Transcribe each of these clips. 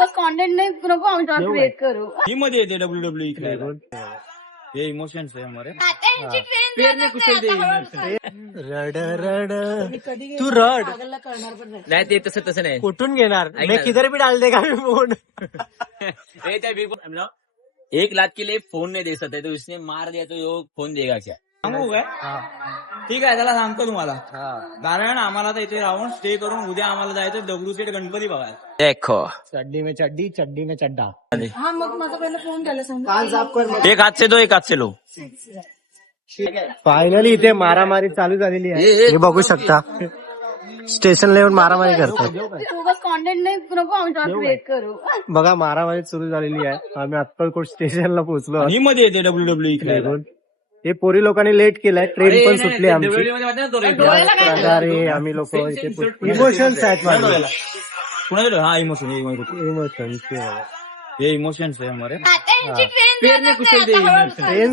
बस content नहीं नको आमच्यावर क्रिएट करू. ही मध्ये येते WWE खेळायला. हे इमोशन्स आहे हमारे. रड रड तू रड नाही ते तसं नाही. कुठून घेणार मी किधर भी डाल देगा मी फोन. एक लाख के लिए फोन नहीं दे सकते तो इसने मार दिया तो वो फोन देगा क्या. सांगू काय? ठीक आहे, त्याला सांगतो तुम्हाला. कारण आम्हाला तर इथे राहून स्टे करून उद्या आम्हाला जायचं दगडूशेठ गणपती बघायला. देखो चड्डी में चड्डी चड्डी में चड्डा. हा मग माझा पहिला फोन त्याला सांग. एक हाथ से दो एक हाथ से लो. फायनली इथे मारामारी चालू झालेली आहे. हे बघू शकता स्टेशन लेवल मारामारी करतात. तू बस कॉन्टेंट नहीं नको आमच्यावर क्रिएट करू. बघा मारामारी सुरू झालेली आहे. आम्ही अक्कलकोट स्टेशनला पोहोचलो. ही मध्ये येते WWE खेळायला. हे पोरी लोकांनी लेट केलाय. ट्रेन पण सुटली आमची. डोळ्याला काय प्रकारे आम्ही लोक इमोशन्स आहेत माझे. कुणाचं? हा इमोशन. इमोशन्स हे इमोशन्स आहे हमारे. ट्रेन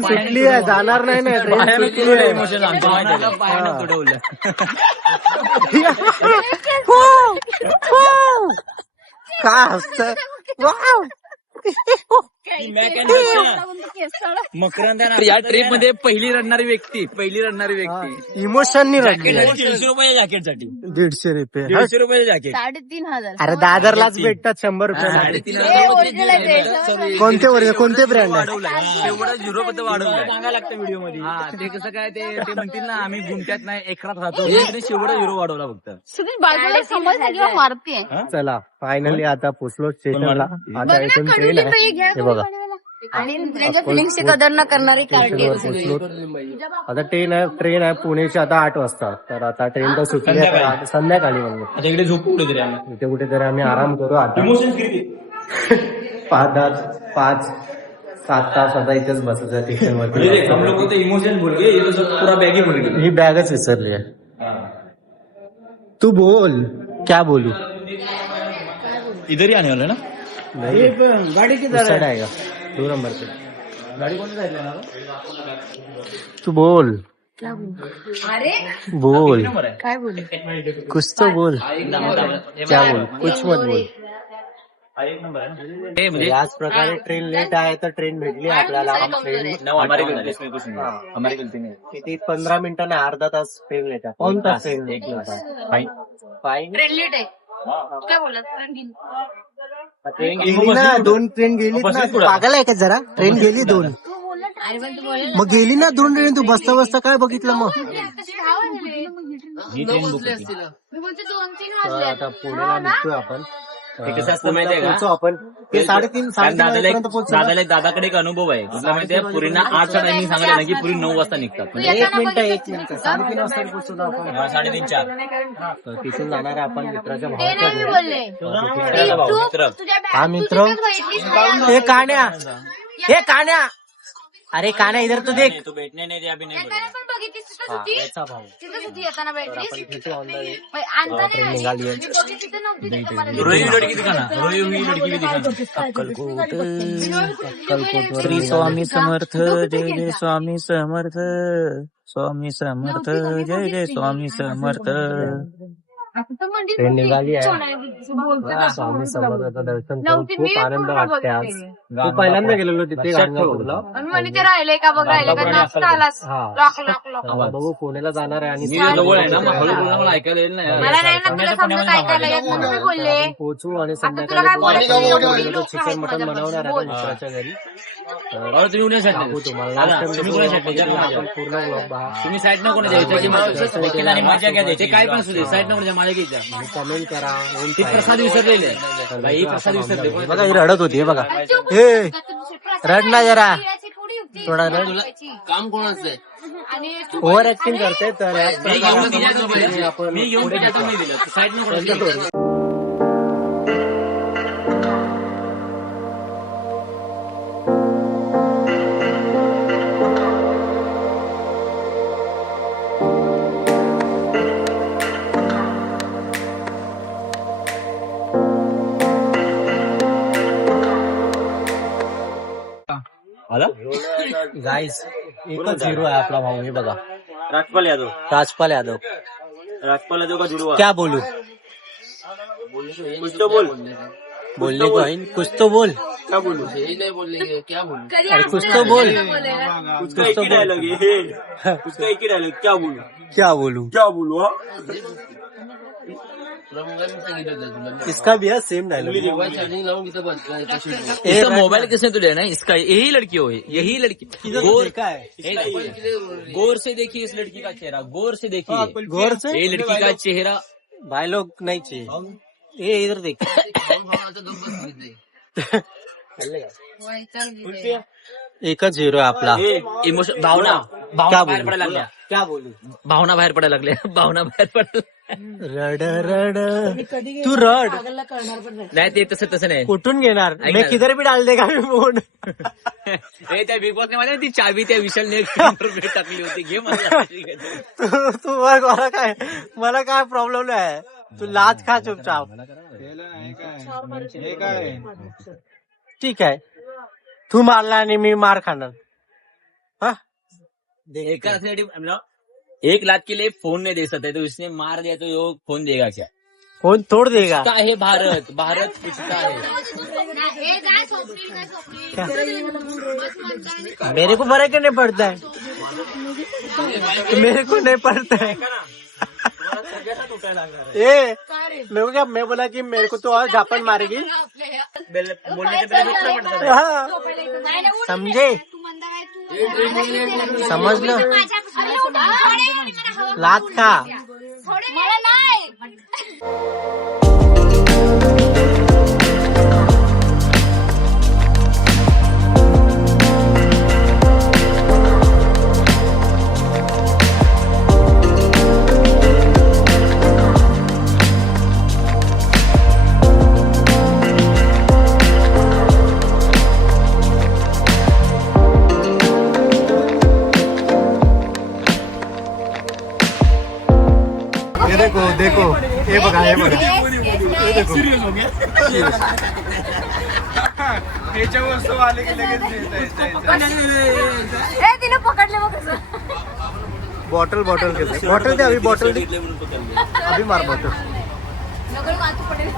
सुटली आहे जाणार नाही ना. ट्रेन सुटली आहे. इमोशन आमच्या माहिती काय हसतं. मकरंद या ट्रिप मध्ये पहिली रडणारी व्यक्ती इमोशननी रडली. 150 रुपये जॅकेटसाठी. 150 रुपये 150 रुपये जॅकेट. 3,500. अरे दादरलाच भेटतात 100 रुपये. कोणते वर्ग कोणते ब्रँड आहे. एवढा झिरो पद्ध वाढवलाय. सांगायला लागतं व्हिडिओ मध्ये. ते कसं काय ते म्हणतील ना आम्ही गुंट्यात नाही एकरात राहतो. शेवढा झिरो वाढवला फक्त. सुधीर बाजूला समज किंवा मारते. चला फायनली आता पोचलो स्टेशनला. आता इथून ट्रेन आहे. हे बघा आणि त्यांच्या फिलिंग्सची कदर न करणारी कार्टी. पोचलो. आता ट्रेन आहे पुण्याची आता 8 वाजता. तर आता ट्रेन तर सुटली आहे संध्याकाळी. म्हणून आता इकडे झोपू कुठेतरी आम्ही. इथे कुठेतरी आम्ही आराम करू आता. इमोशन्स किती? 5-7 तास आता इथेच बसायचं स्टेशन वरती. हम लोग तो इमोशन भूल गए, ये तो सब पूरा बैग ही भूल गए. ही बॅगच विसरली आहे. तू बोल क्या बोलू. इधर ही आने वाला है ना. गाडी किधर आहे का 2 नंबर पे. गाड़ी कौन सी साइड लेना. तू बोल अरे बोल काय बोलू. कुछ तो बोल. क्या बोल कुछ मत बोल. एक नंबर है ना. याच प्रकारे ट्रेन लेट आहे तर ट्रेन भेटली आपल्याला. ट्रेन हमारी गलती इसमें कुछ नहीं है. हमारी गलती नहीं है. किती 15 मिनिटांना अर्धा तास ट्रेन लेट आहे. कोण तास train late. Fine train late आहे. काय बोलत ट्रेन गेली ना. 2 ट्रेन गेली ना. पागल आहे का जरा. ट्रेन गेली 2. मग गेली ना 2 ट्रेन. तू बसता बसता काय बघितलं मग. ही ट्रेन बुक होती. तर आता पुण्याला निघतोय आपण. ते कसं असतं माहितीये का. पोहोचू आपण. ते 3:30 वाजेपर्यंत पोहोचू. दादाकडे एक अनुभव आहे. तुला माहितीये पुरींना 8चा टायमिंग सांगायला ना की पुरी 9 वाजता निघतात. म्हणजे 1 मिनिट 3:30 वाजता पोहोचू ना आपण. 3:30-4. तर तिथून जाणार आहे आपण मित्राच्या ते नाही मी भावाच्या बोलले. मित्र हा मित्र. हे कान्या हे कान्या. अरे कान्या इधर तू देख. तो बैठने नहीं दिया अभी नहीं बोला. पण बघितलीस तिथं हा, होती. याचा भाऊ. तिथं होती येताना भेटलीस. इथे on the way. आणता ट्रेन नाही निघाली आहे. मी बघितली तिथं नव्हती तिथं मला. रोई हुई लड़की दिखाना. रोई हुई लड़की भी दिखाना. अक्कलकोट श्री स्वामी समर्थ जय जय स्वामी समर्थ. स्वामी समर्थ जय जय स्वामी समर्थ. ट्रेन निघाली आहे. स्वामी समर्थाचं दर्शन करून खूप आनंद वाटते आज. तू पहिल्यांदा गेलेलो तिथे गाणगापूरला. आणि ते राहिले का बघ राहिले का नाचता आलास. हा लॉक लॉक लॉक. आता बघू पुण्याला जाणार आहे. मी आणि जवळ आहे ना मग हळू बोलणं मला ऐकायला येईल ना. मला नाही ना तुला समजत ऐकायला येत म्हणून मी बोलले. आपण पोहोचू आणि तुला काय बोलायचं नाही, एवढी संध्याकाळी लोकं चिकन आहेत मटन बनवणार आहे बोल. मित्राच्या घरी. और तुम्ही उन्हें सांगू साईड तुम्हाला लास्ट टाइम तुम्ही कोणा साईड आपण पूर्ण vlog पहा. तुम्ही साईड नको द्यायची आणि मजा घ्या द्यायची. काय पण सुद्धा साईड नको द्या. माझ्या घ्यायच्या कमेंट करा. ती प्रसाद विसरलेली आहे. बाई प्रसाद विसरले. बघा ही रडत होती. हे बघा हे रड ना जरा. थोडा रड. काम कोणाचं आहे. ओव्हर ऍक्टिंग करते तर याच मी प्रकारे घेऊन दिलं आपण मी घेऊन पुढे दिलं नाही दिलं. साईड नको. गाईस 1-0 आहे आपला भाऊ. हे बघा राजपाल यादव. राजपाल यादव. राजपाल यादव का जुड़वा. क्या बोलू. कुछ तो बोल. बोलने को है कुछ तो बोल. क्या बोलू अरे कुछ तो बोल. उसका एक ही डायलॉग है उसका एक ही डायलॉग क्या बोलू क्या बोलू. क्या बोलू हाँ? इसका भी है सेम डायलॉग. इसका मोबाइल किसने तुले ना इसका यही लड़की हो यही लड़की गौर का है. गौर से देखिए इस लड़की का चेहरा गौर से देखिए गौर से ये लड़की का चेहरा भाई लोग नहीं चाहिए. ये इधर देख. एकच हिरो आहे आपला. इमोशन भावना क्या बाहेर बोलू? पडायला लागल्या क्या बोलू. भावना बाहेर पडायला लागल्या भावना बाहेर पडायला रड रड तू रड. नाही ते तसं नाही कुठून घेणार. ऐक मी ना. किधर भी डाल देगा मी फोन. हे त्या बिग बॉसने माझ्या ती चावी त्या विशालने टाकली होती घे मला तू मला काय प्रॉब्लेम नाही. तू लाच खा चुपचाप. ठीक आहे. तू मारला आणि मी मार खाणार. हा एका एक लाख के लिए फोन नहीं दे सकते तो इसने मार दिया तो वो फोन देगा क्या फोन तोड़ देगा. पूछता है भारत भारत पूछता है मेरे को फर्क नहीं पड़ता है. मेरे को नहीं पड़ता है. ए मेरे को क्या. मैं बोला कि मेरे को तो और जापान मारेगी. हाँ समझे. समजलं. लात खा. मला नाही. ये देखो देखो हे बघा हे बघा. हे देखो. तिने पकडले मग कसं. बॉटल बॉटल घेते. बॉटल दे अभी. बॉटल दे अभी मार बॉटल. नको वाचू पडेल.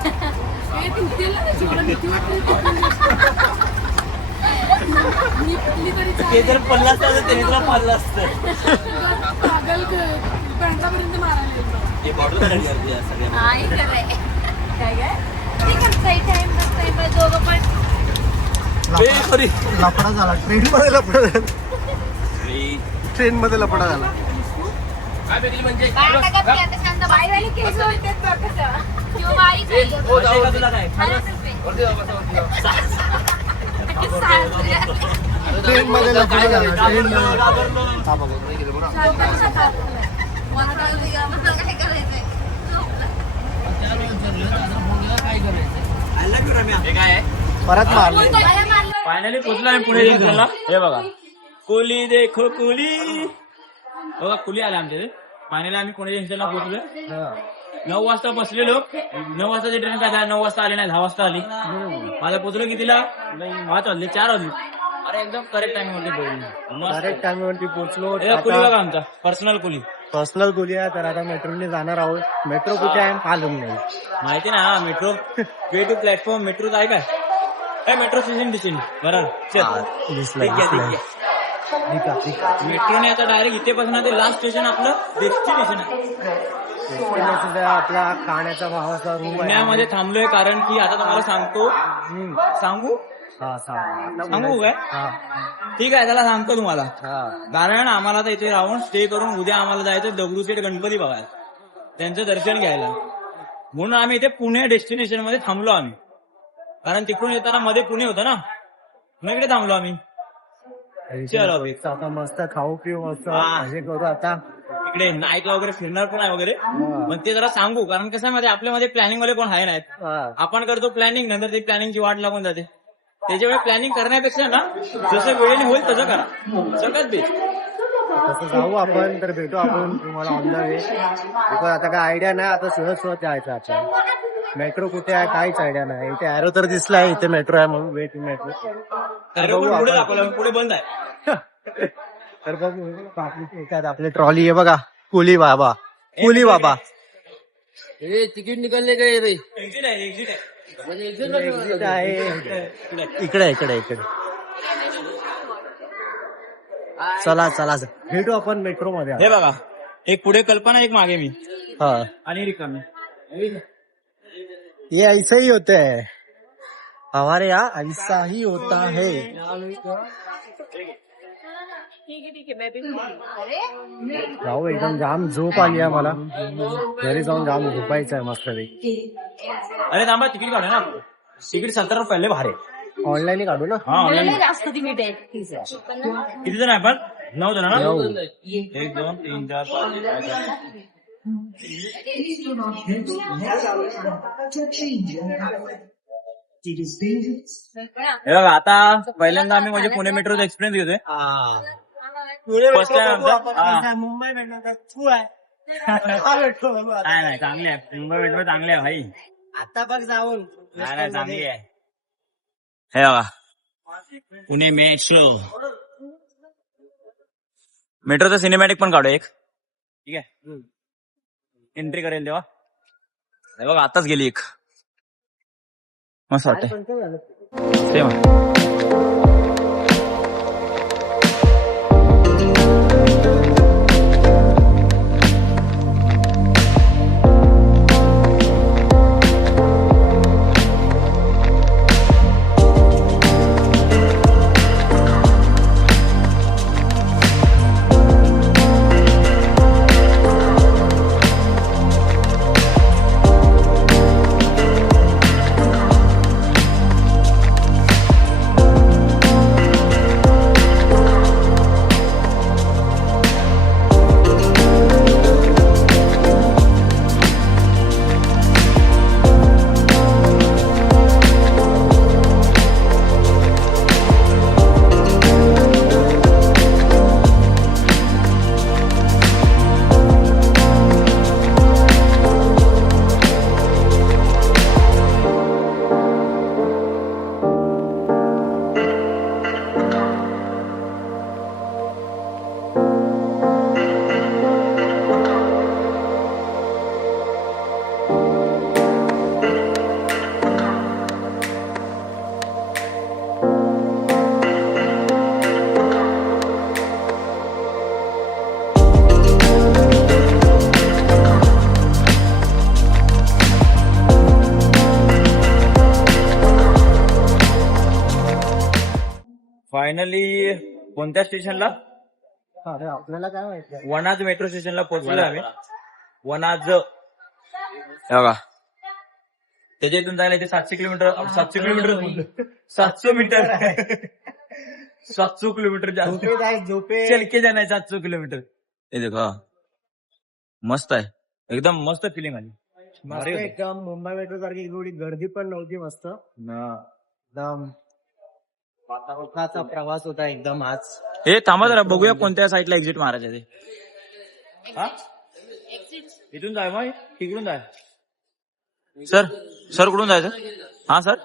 ते जर पडला असता तर त्याने तुला मारलं असतं ते बॉटल करते सगळ्या नाही खरंय. काय काय ठीक आहे. सही टाइम नसतंय दोघं पण. लफडा झाला. ट्रेन मध्ये लफडा झाला. ट्रेन मध्ये लफडा झाला. म्हणजे बाईवाली केस होते किंवा बाई तुला काय ट्रेन मध्ये लफडा झाला. ट्रेन काय परत मारले. फायनली पोहोचलो आम्ही पुणे जंक्शनला. हे बघा कुली देखो कुली. बघा कुली आले आमच्या फायनली आम्ही पुणे जंक्शनला पोहोचलो. 9 वाजता बसलेलो. 9 वाजताची ट्रेन काय झाली 9 वाजता आली नाही 10 वाजता आली. माझा पोहोचलो कितीला 5 वाजले 4 वाजले. अरे एकदम करेक्ट टाइम मध्ये पोहोचलो. डायरेक्ट टाइमवरती पोहोचलो. कुली बघा आमचा पर्सनल कुली. पर्सनल गोली आहे. तर आता मेट्रोने जाणार आहोत. मेट्रो कुठे आहे मालूम नाही. माहिती ना metro way to platform metro आहे काय मेट्रो स्टेशन दिसेल बरोबर. चल दिसलाय ठीक आहे, दिसलाय. ठीक आहे. मेट्रोने आता डायरेक्ट इथेपासून ते लास्ट स्टेशन आपलं डेस्टिनेशन आहे. आपला खाण्याचा भावाचा रूम आहे. पुण्यामध्ये थांबलोय कारण की आता तुम्हाला सांगतो. सांगू सांगू काय. ठीक आहे त्याला सांगतो तुम्हाला. कारण आम्हाला तर इथे राहून स्टे करून उद्या आम्हाला जायचं दगडूशेठ गणपती बघायला त्यांचं दर्शन घ्यायला. म्हणून आम्ही इथे पुणे डेस्टिनेशन मध्ये थांबलो आम्ही. कारण तिकडून येताना मध्ये पुणे होतं ना मग इकडे थांबलो आम्ही. चलो आता मस्त खाऊ पिऊ मस्त मजे करू. आता इकडे नाईटला वगैरे फिरणार पण आहे वगैरे. पण ते जरा सांगू कारण कसं मध्ये आपल्यामध्ये प्लॅनिंग वाले कोण आहे नाहीत. आपण करतो प्लॅनिंग नंतर ती प्लॅनिंगची वाट लागून जाते. त्याच्यामुळे प्लॅनिंग करण्यापेक्षा ना जसं वेळेने होईल तसं करा सगळ्यात बेस्ट. तसं जाऊ आपण. तर भेटू आपण तुम्हाला ऑन द वे. आता काय आयडिया नाही. आता शोधत जायचं आता. मेट्रो कुठे आहे काहीच आयडिया नाही. इथे अॅरो तर दिसलाय. इथे मेट्रो आहे म्हणून वेट मेट्रो. पुढे दाखवलं पुढे बंद आहे. तर बघू एखाद आपली ट्रॉली आहे बघा. कुली बाबा कुली बाबा. तिकीट निकलने गए रे एक्झिट आहे एक्झिट आहे. एक्झिट आहे इकडे इकडे इकडे. चला चला भेटू आपण मेट्रो मध्ये. हे बघा, एक पुढे कल्पना, एक मागे मी, हा आणि रिकामी. ये ऐसा ही होता है हमारे यहाँ, ऐसा ही होता है. जाऊ एकदम जाम झोप आली आहे मला. घरी जाऊन जाम झोपायचं आहे मस्त. अरे थांबा, तिकीट काढू ना. तिकीट 17 रुपये पहिले भारे. ऑनलाईन काढू ना. हा, ऑनलाईन. जास्त तिकीट आहे. किती जण आहे आपण? 9 जण ना. 1 2 3 4 5 हे बघा, आता पहिल्यांदा आम्ही म्हणजे पुणे मेट्रोचा एक्सपिरियन्स घेतोय. First time आमचा. मुंबई मेट्रो आहे. नाही नाही, चांगले आहे. मुंबई मेट्रो चांगले आहे भाई. आता बघ जाऊन. नाही नाही, चांगली आहे. हे बघा, पुणे मेट्रो. मेट्रोचा सिनेमॅटिक पण काढू एक. ठीक आहे, एंट्री करेल तेव्हा. हे बघा, आताच गेली एक. मस्त वाटतंय. सेम. फायनली कोणत्या स्टेशनला? अरे आपल्याला काय माहिती. वनाज मेट्रो स्टेशनला पोहोचलोय आम्ही. वनाज. हे बघा, त्याच्या इथून जायला इथे 700 किलोमीटर. 700 किलोमीटर 700 मीटर 700 किलोमीटर जास्त. झोपे चल के जाना है 700 किलोमीटर. हे देखो, मस्त आहे, एकदम मस्त फिलिंग आली. मस्त एकदम. मुंबई मेट्रो सारखी एवढी गर्दी पण नव्हती. मस्त एकदम वातावरणाचा प्रवास होता एकदम आज. हे थांबा जरा, बघूया कोणत्या साईडला एक्झिट मारायचं ते. हा, इथून जाय मग, तिकडून जाय. सर सर कुठून जायचं? हा सर,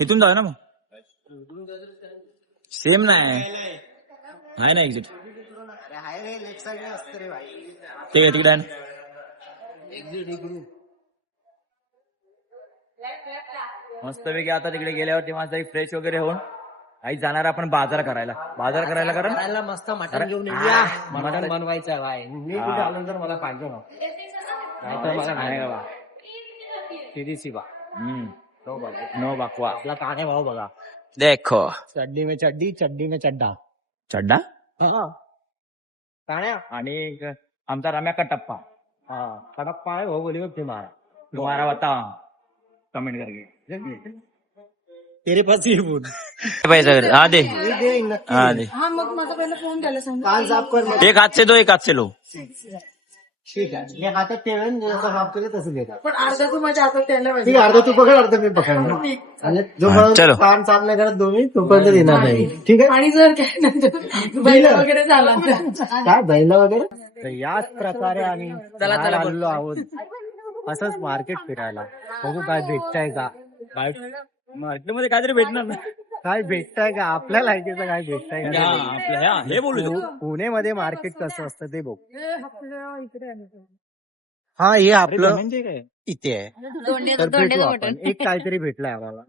इथून जाय ना मग. सेम नाही ना एक्झिट. हायवे लेफ्ट साईड असतं रे भाई. ठीक आहे, तिकडे आहे ना. मस्तपैकी आता तिकडे गेल्यावरती माझा फ्रेश वगैरे होऊन आई जाणार आपण बाजार करायला. कारण मस्त मटण घेऊन येऊया. मटण बनवायचं आहे भाई. मी कुठे आल्यानंतर मला पाहिजे ना. नाहीतर मला नाही बाबा. सिरीसी बा. नो बाकवा. आपला काने भाऊ बघा. देखो, चड्डी में चड्डी, चड्डी में चड्डा. चड्डा. हा काण्या. आणि आमचा रम्या कटप्पा. हा कडप्पा आहे भाऊ. बोली तुम्हारा तुम्हारा बता कमेंट करके. तेरे पास ये फोन. पैसा हा दे. हा दे. हा, मग माझा पहिला फोन द्यायला सांग. कान साफ कर. एक हात से दो, एक हात से लो. ठीक आहे. मी हातात ठेवेन, जसं साफ केलं तसं घेतात. पण अर्धा तू माझ्या हातात द्यायला ठीक आहे. अर्धा तू पकड, अर्धा मी पकडणार. आणि जोपर्यंत कान साफ नाही करत दोन्ही तोपर्यंत देणार नाही. ठीक आहे. आणि जर काय नंतर बैल वगैरे झाला तर काय बैल वगैरे. तर याच प्रकारे आम्ही बाहेर आलेलो आहोत. असंच मार्केट फिरायला. बघू काय भेटतंय का. मार्केटमध्ये काहीतरी भेटणार ना. काय भेटतंय का आपल्या लायकीचं. काय भेटतंय का आपलं हे बोलू. पुणेमध्ये मार्केट कसं असतं ते बघू. आपल्या इकडे हा, हे आपलं तिथे आहे तर भेटू दोंड्याचं आपण मटण एक काहीतरी भेटलंय आम्हाला